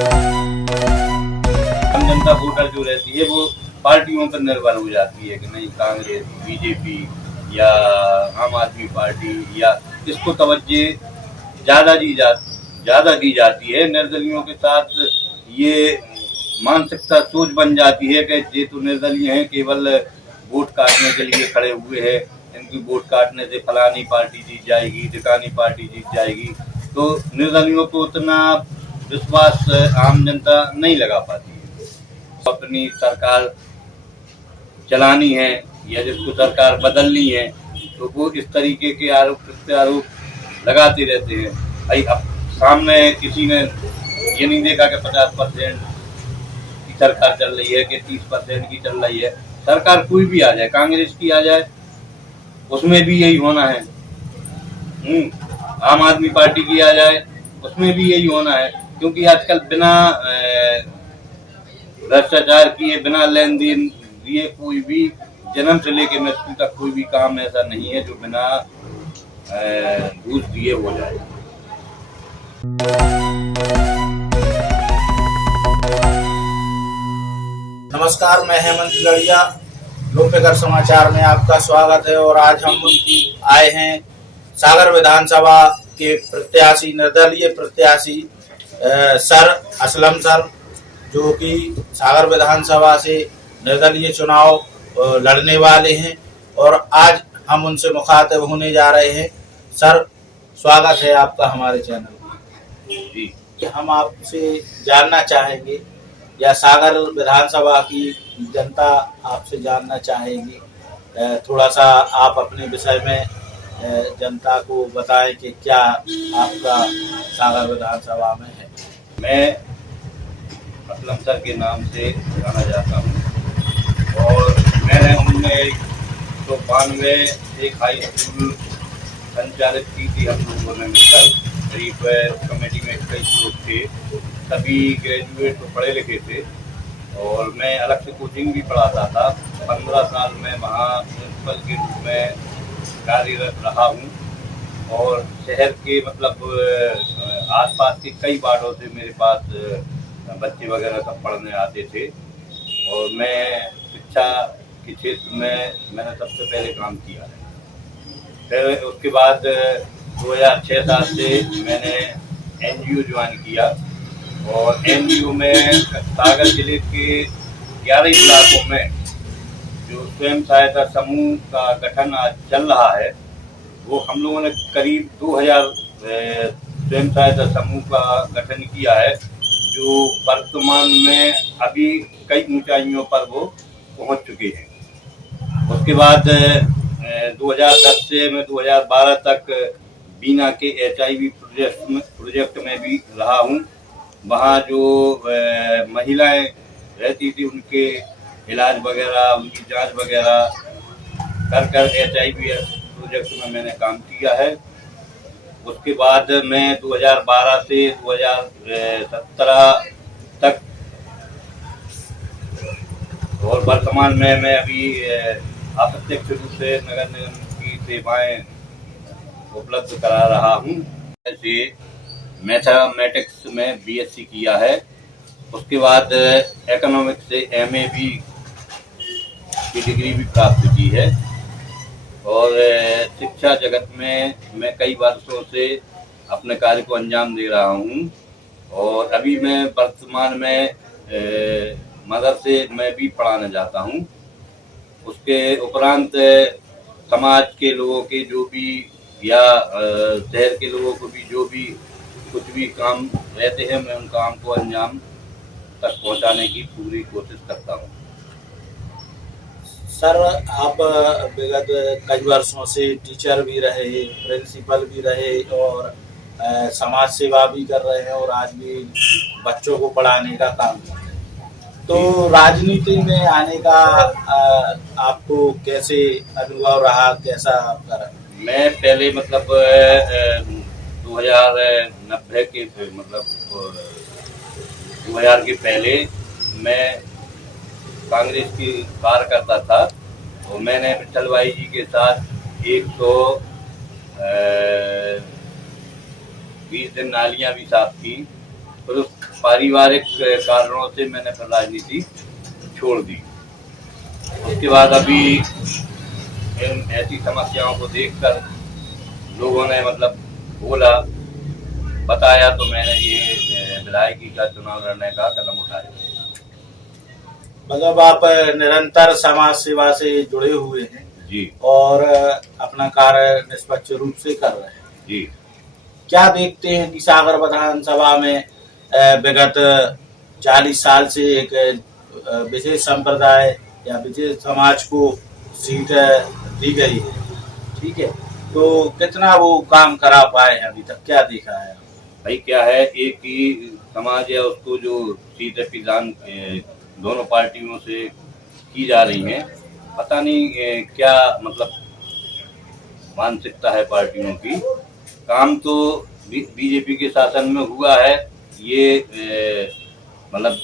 आम जनता वोटर जो रहती है वो पार्टियों पर निर्भर हो जाती है कि नहीं कांग्रेस, बीजेपी या आम आदमी पार्टी या इसको तवज्जो ज्यादा दी जाती है। निर्दलियों के साथ ये मानसिकता सोच बन जाती है कि ये तो निर्दलीय हैं, केवल वोट काटने के लिए खड़े हुए हैं, इनकी वोट काटने से फलानी पार्टी जीत जाएगी, ढिकानी पार्टी जीत जाएगी। तो निर्दलियों को उतना विश्वास आम जनता नहीं लगा पाती है। अपनी सरकार चलानी है या जिसको सरकार बदलनी है तो वो इस तरीके के आरोप प्रत्यारोप लगाते रहते हैं। भाई अब सामने किसी ने ये नहीं देखा कि 50% की सरकार चल रही है कि 30% की चल रही है। सरकार कोई भी आ जाए, कांग्रेस की आ जाए, उसमें भी यही होना है। आम आदमी पार्टी की आ जाए, उसमें भी यही होना है। क्योंकि आजकल बिना भ्रष्टाचार किए, बिना लेन देन दिए कोई भी जन्म से लेके मृत्यु तक कोई भी काम ऐसा नहीं है जो बिना घूस दिए हो जाए। नमस्कार, मैं हेमंत गढ़िया, लोकपेकर समाचार में आपका स्वागत है। और आज हम आए हैं सागर विधानसभा के प्रत्याशी, निर्दलीय प्रत्याशी सर असलम सर, जो कि सागर विधानसभा से निर्दलीय चुनाव लड़ने वाले हैं और आज हम उनसे मुखातिब होने जा रहे हैं। सर, स्वागत है आपका हमारे चैनल में। हम आपसे जानना चाहेंगे या सागर विधानसभा की जनता आपसे जानना चाहेगी, थोड़ा सा आप अपने विषय में जनता को बताएं कि क्या आपका सागर विधानसभा में है। मैं असलम सर के नाम से जाना जाता हूँ और मैंने 1992 एक हाई स्कूल संचालित की थी हम लोगों ने मिलकर। करीब कमेटी में 21 लोग थे, सभी ग्रेजुएट तो पढ़े लिखे थे और मैं अलग से कोचिंग भी पढ़ाता था। 15 साल मैं वहाँ प्रिंसिपल के रूप में कार्यरत रहा हूँ और शहर के मतलब आसपास के कई वार्डों से मेरे पास बच्चे वगैरह सब पढ़ने आते थे और मैं शिक्षा के क्षेत्र में मैंने सबसे पहले काम किया है। फिर उसके बाद 2006-07 से मैंने NGO ज्वाइन किया और NGO में सागर जिले के 11 इलाकों में जो स्वयं सहायता समूह का गठन आज चल रहा है, वो हम लोगों ने करीब 2000 स्वयं सहायता समूह का गठन किया है, जो वर्तमान में अभी कई ऊंचाइयों पर वो पहुंच चुके हैं। उसके बाद 2010 से मैं 2012 तक बीना के HIV प्रोजेक्ट में भी रहा हूँ। वहाँ जो महिलाएं रहती थी उनके इलाज वगैरह, उनकी जांच वगैरह कर HIV प्रोजेक्ट में मैंने काम किया है। उसके बाद मैं 2012 से 2017 तक और वर्तमान में मैं अभी अप्रत्यक्ष रूप से नगर निगम की सेवाएं उपलब्ध करा रहा हूँ। ऐसे मैथमेटिक्स में BSc किया है। उसके बाद इकोनॉमिक्स से MA भी की डिग्री भी प्राप्त की है और शिक्षा जगत में मैं कई वर्षों से अपने कार्य को अंजाम दे रहा हूँ और अभी मैं वर्तमान में मदरसे में भी पढ़ाने जाता हूँ। उसके उपरांत समाज के लोगों के जो भी या शहर के लोगों को भी जो भी कुछ भी काम रहते हैं, मैं उन काम को अंजाम तक पहुंचाने की पूरी कोशिश करता हूं। सर, आप विगत कई वर्षों से टीचर भी रहे, प्रिंसिपल भी रहे और समाज सेवा भी कर रहे हैं और आज भी बच्चों को पढ़ाने का काम कर रहे हैं। तो राजनीति में आने का आपको कैसे अनुभव रहा, कैसा आपका रहा? मैं पहले मतलब 2090 के मतलब 2000 के पहले मैं कांग्रेस की कार्यकर्ता था और मैंने विठल भाई जी के साथ 120 दिन नालियां भी साफ की फिर उस पारिवारिक कारणों से मैंने फिर राजनीति छोड़ दी। उसके बाद अभी इन ऐसी समस्याओं को देखकर लोगों ने मतलब बोला, बताया, तो मैंने ये विधायकी का चुनाव लड़ने का कदम उठाया। मतलब आप निरंतर समाज सेवा से जुड़े हुए हैं जी और अपना कार्य निष्पक्ष रूप से कर रहे हैं जी। क्या देखते हैं कि सागर विधानसभा में विगत 40 साल से एक विशेष संप्रदाय या विशेष समाज को सीट दी गई है, ठीक है, तो कितना वो काम करा पाए हैं अभी तक, क्या देखा है? भाई क्या है, एक ही समाज है, उसको जो सीटें प्रदान दोनों पार्टियों से की जा रही हैं, पता नहीं क्या मतलब मानसिकता है पार्टियों की। काम तो बीजेपी के शासन में हुआ है, ये मतलब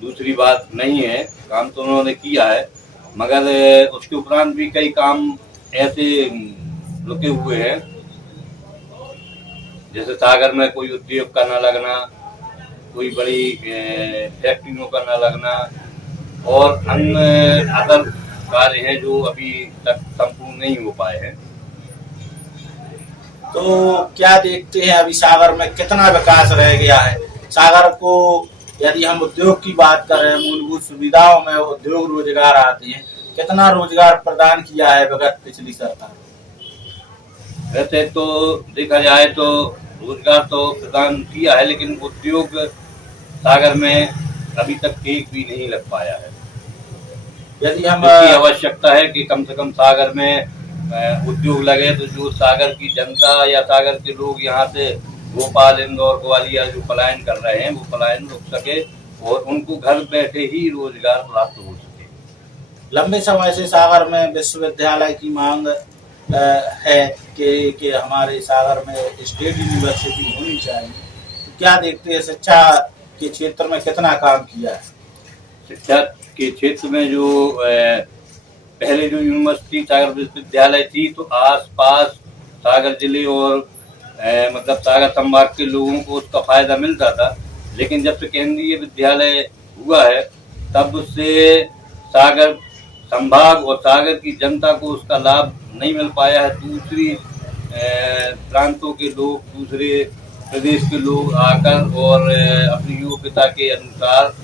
दूसरी बात नहीं है, काम तो उन्होंने किया है, मगर उसके उपरांत भी कई काम ऐसे रुके हुए हैं, जैसे सागर में कोई उद्योग का न लगना, कोई बड़ी फैक्ट्रियों का न लगना, और अन्य अदर कार्य हैं जो अभी तक संपूर्ण नहीं हो पाए हैं। तो क्या देखते हैं अभी सागर में कितना विकास रह गया है? सागर को यदि हम उद्योग की बात करें, मूलभूत सुविधाओं में उद्योग रोजगार आते हैं, कितना रोजगार प्रदान किया है विगत पिछली सरकार? वैसे तो देखा जाए तो रोजगार तो प्रदान किया है, लेकिन उद्योग सागर में अभी तक एक भी नहीं लग पाया है। यदि हम इसकी आवश्यकता है कि कम से कम सागर में उद्योग लगे, तो जो सागर की जनता या सागर के लोग यहाँ से भोपाल, इंदौर, ग्वालियर जो पलायन कर रहे हैं, वो पलायन रुक सके और उनको घर बैठे ही रोजगार प्राप्त हो सके। लंबे समय से सागर में विश्वविद्यालय की मांग है कि हमारे सागर में स्टेट यूनिवर्सिटी होनी चाहिए, तो क्या देखते हैं शिक्षा के क्षेत्र में कितना काम किया है? शिक्षा के क्षेत्र में जो पहले जो यूनिवर्सिटी सागर विश्वविद्यालय थी, तो आसपास सागर जिले और मतलब सागर संभाग के लोगों को उसका फायदा मिलता था, लेकिन जब से केंद्रीय विद्यालय हुआ है तब से सागर संभाग और सागर की जनता को उसका लाभ नहीं मिल पाया है। दूसरी प्रांतों के लोग, दूसरे प्रदेश के लोग आकर और अपनी योग्यता के अनुसार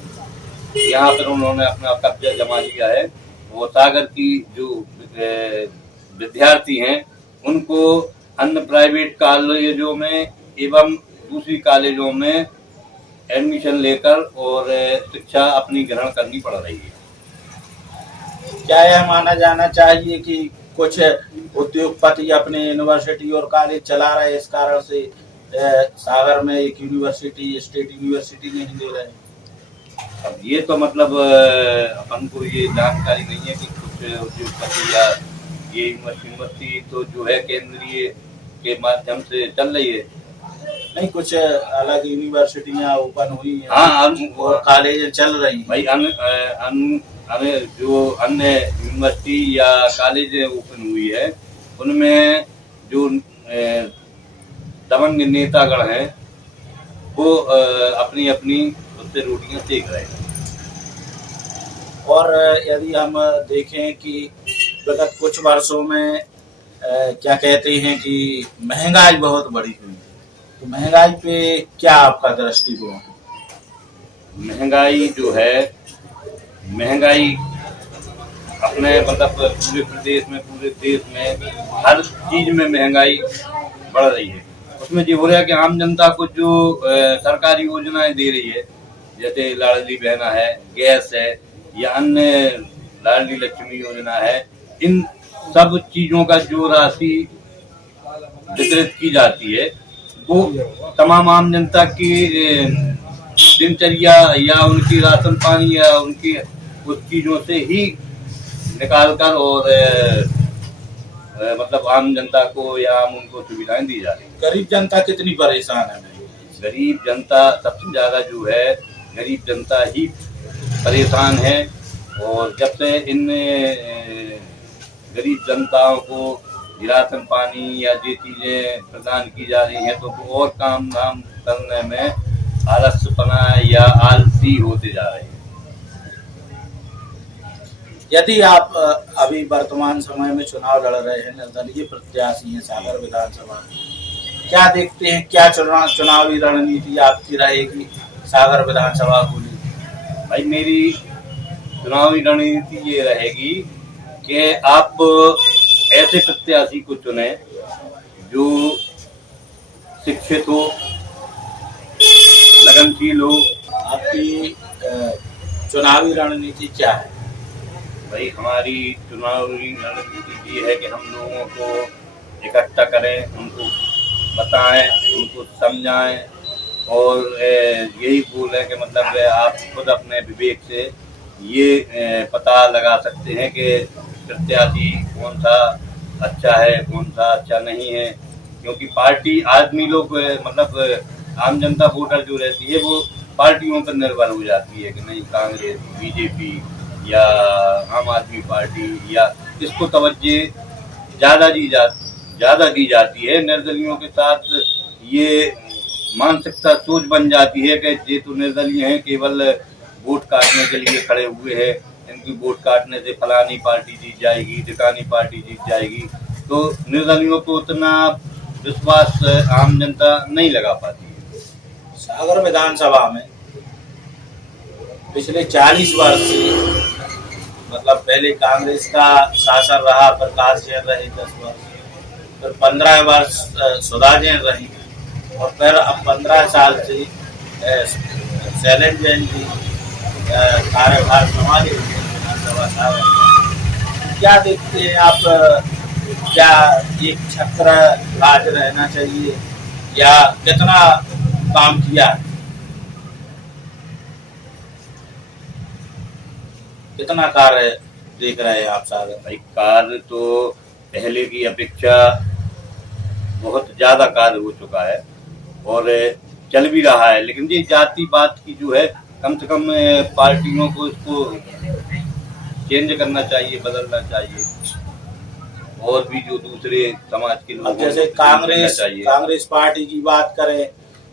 यहाँ पर उन्होंने अपना कब्जा जमा लिया है, और सागर की जो विद्यार्थी हैं उनको अन्य प्राइवेट कॉलेजों में एवं दूसरी कॉलेजों में एडमिशन लेकर और शिक्षा अपनी ग्रहण करनी पड़ रही है। क्या यह माना जाना चाहिए कि कुछ उद्योगपति अपने यूनिवर्सिटी और कॉलेज चला रहे हैं, इस कारण से सागर में एक यूनिवर्सिटी, स्टेट यूनिवर्सिटी नहीं दे रहे? अब ये तो मतलब अपन को ये जानकारी नहीं है कि कुछ उद्योगपति या ये यूनिवर्सिटी तो जो है केंद्रीय के माध्यम से चल रही है। नहीं, कुछ अलग यूनिवर्सिटियां ओपन हुई हैं, हाँ, और कॉलेज चल रही हैं। भाई जो अन्य यूनिवर्सिटी या कॉलेज ओपन हुई है, उनमें जो दबंग नेतागण हैं वो अपनी अपनी उससे रोटियां सेक रहे हैं। और यदि हम देखें कि विगत कुछ वर्षों में क्या कहते हैं कि महंगाई बहुत बढ़ी हुई है, तो महंगाई पे क्या आपका दृष्टिकोण? महंगाई जो है, महंगाई अपने मतलब पूरे प्रदेश में, पूरे देश में हर चीज में महंगाई बढ़ रही है। उसमें ये हो रहा है कि आम जनता को जो सरकारी योजनाएं दे रही है, जैसे लाडली बहना है, गैस है, या अन्य लाडली लक्ष्मी योजना है, इन सब चीजों का जो राशि वितरित की जाती है वो तमाम आम जनता की दिनचर्या या उनकी राशन पानी या उनकी उस चीजों से ही निकाल कर और मतलब आम जनता को या आम उनको सुविधाएं दी जा रही है। गरीब जनता कितनी परेशान है? गरीब जनता सबसे ज्यादा जो है, गरीब जनता ही परेशान है, और जब से इन गरीब जनताओं को राशन पानी या ये चीजें प्रदान की जा रही हैं, तो वो और काम धाम करने में आलस्यपना या आलसी होते जा रहे हैं। यदि आप अभी वर्तमान समय में चुनाव लड़ रहे हैं, निर्दलीय प्रत्याशी हैं सागर विधानसभा, क्या देखते हैं, क्या चुनावी रणनीति आपकी रहेगी सागर विधानसभा को लेकर? भाई मेरी चुनावी रणनीति ये रहेगी कि आप ऐसे प्रत्याशी को चुने जो शिक्षित हो, लगनशील हो। आपकी चुनावी रणनीति क्या है? भाई हमारी चुनावी रणनीति ये है कि हम लोगों को इकट्ठा करें, उनको बताएं, उनको समझाएं और यही बोलें कि मतलब आप खुद अपने विवेक से ये पता लगा सकते हैं कि प्रत्याशी कौन सा अच्छा है, कौन सा अच्छा नहीं है। क्योंकि पार्टी आदमी लोग मतलब आम जनता वोटर जो रहती है वो पार्टियों पर निर्भर हो जाती है कि नहीं कांग्रेस, बीजेपी या आम आदमी पार्टी, या इसको तवज्जो ज़्यादा दी जाती है। निर्दलियों के साथ ये मानसिकता सोच बन जाती है कि ये तो निर्दलीय हैं, केवल वोट काटने के लिए खड़े हुए हैं, इनकी वोट काटने से फलानी पार्टी जीत जाएगी, ढिकानी पार्टी जीत जाएगी। तो निर्दलियों को उतना विश्वास आम जनता नहीं लगा पाती है। सागर विधानसभा में पिछले 40 वर्ष से मतलब पहले कांग्रेस का शासन रहा, प्रकाश जैन रहे 10 वर्ष, फिर 15 वर्ष सुधा जैन रही और फिर अब 15 साल से शैलेंद्र जैन जी कार्यभार संभाले विधानसभा सागर। क्या देखते हैं आप, क्या एक छत्र राज रहना चाहिए या कितना काम किया है, कितना कार्य देख रहे हैं आप सागर? भाई कार्य तो पहले की अपेक्षा बहुत ज्यादा कार्य हो चुका है और चल भी रहा है, लेकिन ये जाति बात की जो है कम से कम पार्टियों को इसको चेंज करना चाहिए, बदलना चाहिए और भी जो दूसरे समाज के लोग जैसे कांग्रेस पार्टी की बात करें,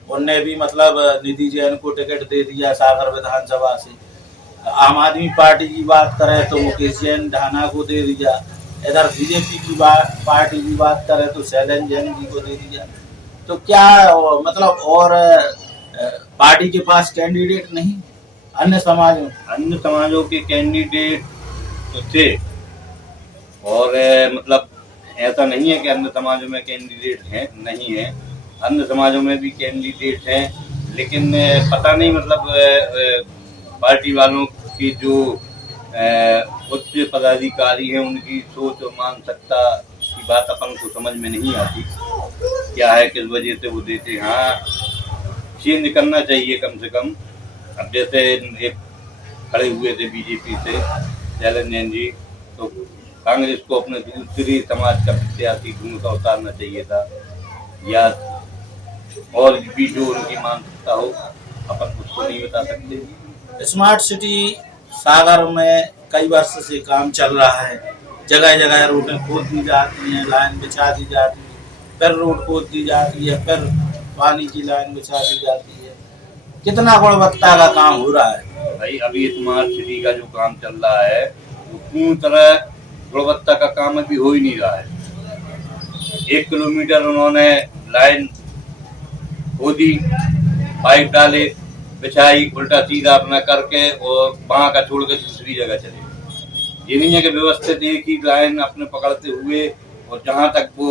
उनने भी मतलब निधि जैन को टिकट दे दिया सागर विधानसभा से। आम आदमी पार्टी की बात करें तो मुकेश जैन ढाना को दे दिया। इधर बीजेपी की पार्टी की बात करें तो शैलेंद्र जैन जी को दे दिया। तो क्या मतलब और पार्टी के पास कैंडिडेट नहीं? अन्य समाजों के कैंडिडेट तो थे और मतलब ऐसा नहीं है कि अन्य समाजों में कैंडिडेट हैं, नहीं है, अन्य समाजों में भी कैंडिडेट हैं, लेकिन पता नहीं मतलब पार्टी वालों की जो उच्च पदाधिकारी हैं उनकी सोच और मानसिकता की बात अपन को समझ में नहीं आती क्या है, किस वजह से वो देते। हाँ, चेंज करना चाहिए कम से कम। अब जैसे एक खड़े हुए थे बीजेपी से शैलेंद्र जैन जी, तो कांग्रेस को अपने दूसरी समाज का प्रत्याशी ढूंढ का उतारना चाहिए था, या और भी जो उनकी मानसिकता हो अपन उसको नहीं बता सकते। स्मार्ट सिटी सागर में कई वर्ष से काम चल रहा है, जगह जगह रोडें खोद दी जाती हैं, लाइन बिछा दी जाती है, फिर रोड खोद दी जाती है, फिर पानी की लाइन बिछा दी जाती है। कितना गुणवत्ता का काम हो रहा है? भाई अभी स्मार्ट सिटी का जो काम चल रहा है वो पूरी तरह गुणवत्ता का काम अभी हो ही नहीं रहा है। 1 किलोमीटर उन्होंने लाइन खोदी, पाइप डाले, बिछाई, उल्टा सीधा अपना करके और वहां का छोड़ के दूसरी जगह चले। ये नहीं है कि व्यवस्थित एक ही लाइन अपने पकड़ते हुए और जहां तक वो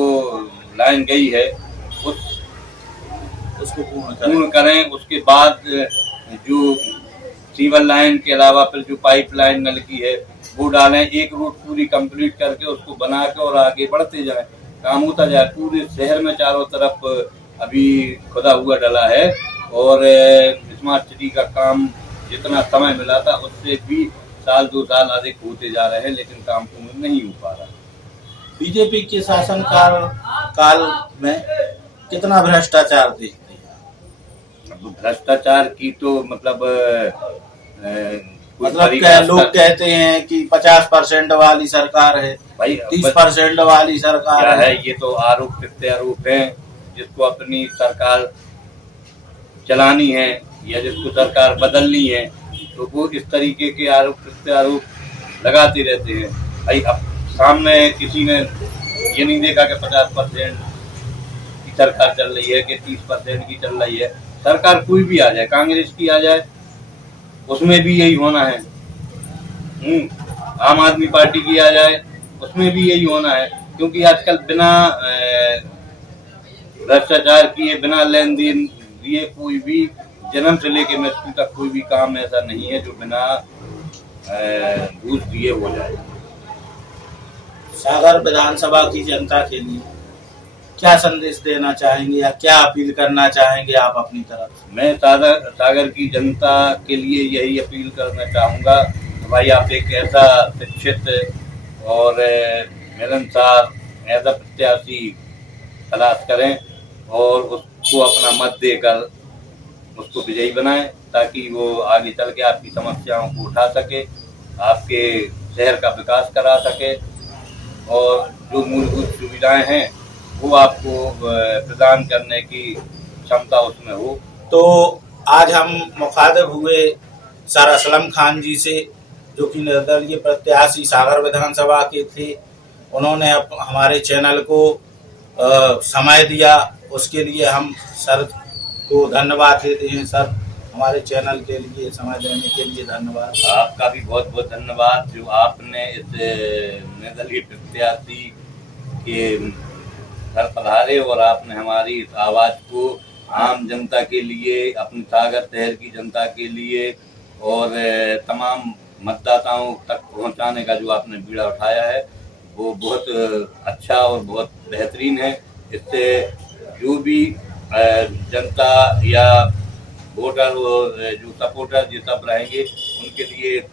लाइन गई है उसको पूर्ण करें। उसके बाद जो सीवर लाइन के अलावा फिर जो पाइप लाइन नल की है वो डालें, एक रूट पूरी कंप्लीट करके उसको बना के और आगे बढ़ते जाएं, काम होता जाए। पूरे शहर में चारों तरफ अभी खुदा हुआ डला है और स्मार्ट सिटी का काम जितना समय मिला था उससे भी साल 2 साल अधिक होते जा रहे हैं, लेकिन काम पूर्ण नहीं हो पा रहा। बीजेपी के शासन काल में कितना भ्रष्टाचार देखते हैं? भ्रष्टाचार की तो मतलब मतलब लोग कहते हैं कि 50% वाली सरकार है, भाई 30% वाली सरकार क्या है, ये तो आरोप प्रत्यारोप है। जिसको अपनी सरकार चलानी है या जिसको सरकार बदलनी है तो वो इस तरीके के आरोप प्रत्यारोप लगाते रहते हैं। भाई अब सामने किसी ने ये नहीं देखा कि 50% की सरकार चल रही है कि 30% की चल रही है। सरकार कोई भी आ जाए, कांग्रेस की आ जाए, उसमें भी यही होना है। आम आदमी पार्टी की आ जाए, उसमें भी यही होना है। क्योंकि आजकल बिना भ्रष्टाचार किए, बिना लेन देन दिए कोई भी जन्म से लेके मृत्यु तक कोई भी काम ऐसा नहीं है जो बिना घूस दिए हो जाए। सागर विधानसभा की जनता के लिए क्या संदेश देना चाहेंगे या क्या अपील करना चाहेंगे आप अपनी तरफ से? मैं सागर की जनता के लिए यही अपील करना चाहूँगा कि भाई आप एक ऐसा शिक्षित और मिलनसार ऐसा प्रत्याशी तलाश करें और उसको अपना मत देकर उसको विजयी बनाएं, ताकि वो आगे चल के आपकी समस्याओं को उठा सके, आपके शहर का विकास करा सके और जो मूलभूत सुविधाएं हैं वो आपको प्रदान करने की क्षमता उसमें हो। तो आज हम मुखातिब हुए सर असलम खान जी से, जो कि निर्दलीय प्रत्याशी सागर विधानसभा के थे। उन्होंने हमारे चैनल को समय दिया, उसके लिए हम सर को धन्यवाद देते हैं। सर, हमारे चैनल के लिए समय देने के लिए धन्यवाद। आपका भी बहुत बहुत धन्यवाद जो आपने इस निर्दलीय प्रत्याशी के घर पधारे और आपने हमारी इस आवाज़ को आम जनता के लिए, अपनी सागर शहर की जनता के लिए और तमाम मतदाताओं तक पहुंचाने का जो आपने बीड़ा उठाया है वो बहुत अच्छा और बहुत बेहतरीन है। इससे जो भी जनता या वोटर और जो सपोर्टर ये सब रहेंगे उनके लिए एक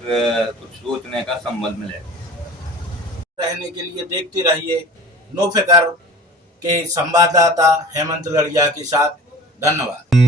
कुछ सोचने का संबल मिलेगा। रहने के लिए देखते रहिए नो फिकर के संवाददाता हेमंत लड़िया के साथ। धन्यवाद।